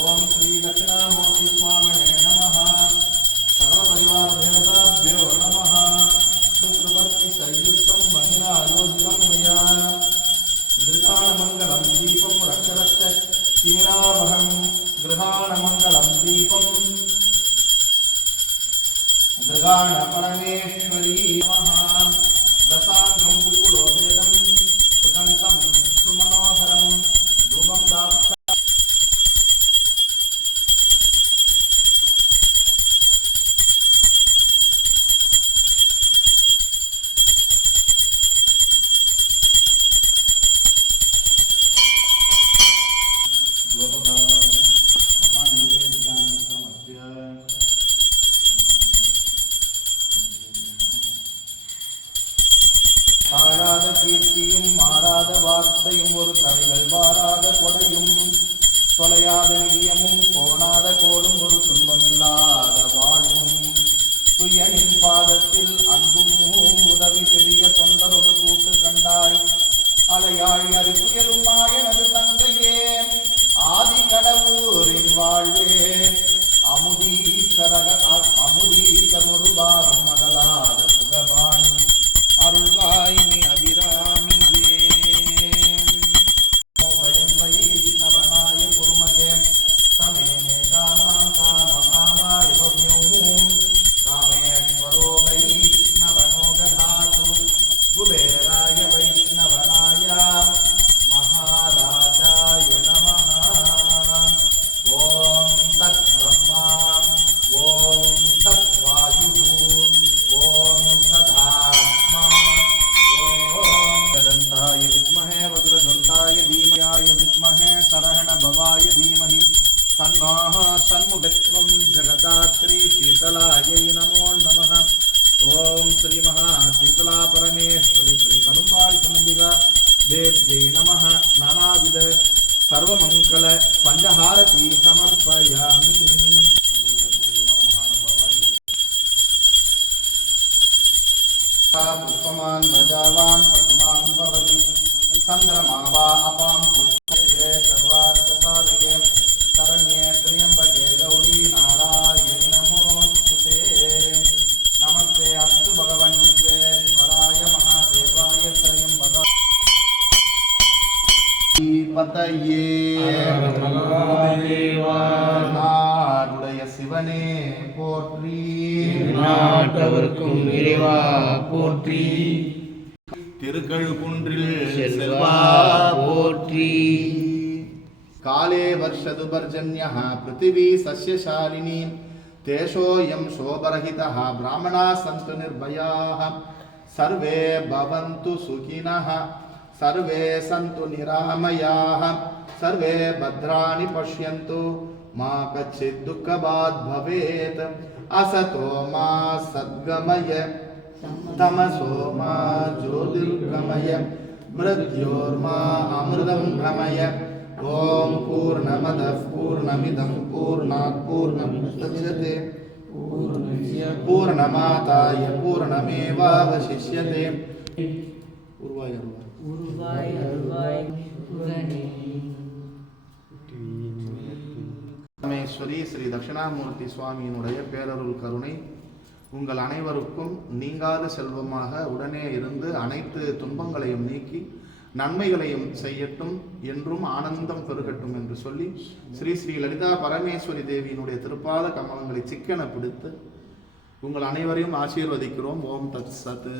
ओम श्री दक्षिणामूर्ति स्वामिने नमः। सकल परिवार देवताभ्यो नमः। सुप्रवृत्ति संयुक्तं मणिना आयोजितं मया गृहाणमङ्गलं दीपं रक्षरक्ष तीरावहं गृहाणमङ्गलं दीपं गृहाण परमेश्वरी नमः। दशांगं कुकुलो वेदं सुगन्धं सुमनोहरं धूपं दाक्ष ஆராத கீர்த்தியும் மாறாத வார்த்தையும் ஒரு தடைகள் வாராத கொடையும் தொலையாத நிதியமும் கோணாத கோடும் ஒரு துன்பமில்லாத வாழ்வும் துயனின் பாதத்தில் அன்பும் உதவி பெரிய தொண்டரொடு கூட்டு கண்டாய் அலையாழி அறிப்புயலும் மாயனது தங்கையே ஆதி கடவுரின் வாழ்வே அமுதீசர் ஒரு வாரம் மகளாத சுகபாணி அருள்வாய் நீ அபிராமியே வைஷ்ணவனாய குருமகே சமே காமான் காம காமாய பவ்யம் காமேஸ்வரோ வைஷ்ணவனோ கதாது குபேராய வைஷ்ணவனாய மகாராஜாய நமः. ஓம் தத் பிரம்மா ஓம் தத் வாயு ஓம் ததாத்மா ओम विद्महे वज्रदुण्डाय धीमहि विद्महे शरहणभवाय धीमहि तन्नः सन्मुखत्वं जगदात्री शीतलायै नमो नमः. ओम श्री महाशीतला परमेश्वरी श्री कनुमारी समन्विका देव्यै नमः. नानाविध सर्वमंगल पंचहारती समर्पयामि. पुष्पमान् प्रजावान् पशुमान् भवति चन्द्रमा वा अपां पुष्पे सर्वार्थसाधके शरण्ये त्र्यम्बके गौरी नारायणि नमोस्तुते. नमस्ते अस्तु भगवन् विश्वेश्वराय महादेवाय त्र्यम्बक पतये நாடுடைய சிவனே போற்றி நாட்டவர்க்கும் இறைவா போற்றி திருக்கழுகுன்றில் செல்வா போற்றி காலே வர்ஷது பர்ஜன்யः பிருத்திவி சஸ்யசாலினி தேஷோயம் சோபரஹிதः பிராமணாः சந்து நிர்பயாः சர்வே பவந்து சுகினः सर्वे सन्तु निरामयाः सर्वे भद्राणि पश्यन्तु मा कच्चित् दुःखभाग् भवेत्. असतो मा सद्गमय तमसो मा ज्योतिर्गमय मृत्योर्मा अमृतं भ्रमय. ॐ पूर्णमदः पूर्णमिदं पूर्णात् पूर्णमुदच्यते पूर्णमादाय पूर्णमेवावशिष्यते. பரமேஸ்வரி ஸ்ரீ தட்சிணாமூர்த்தி சுவாமியினுடைய பேரருள் கருணை உங்கள் அனைவருக்கும் நீங்காத செல்வமாக உடனே இருந்து அனைத்து துன்பங்களையும் நீக்கி நன்மைகளையும் செய்யட்டும், என்றும் ஆனந்தம் பெருகட்டும் என்று சொல்லி ஸ்ரீ ஸ்ரீ லலிதா பரமேஸ்வரி தேவியினுடைய திருப்பாத கமலங்களை சிக்கன பிடித்து உங்கள் அனைவரையும் ஆசீர்வதிக்கிறோம். ஓம் தத் சத்.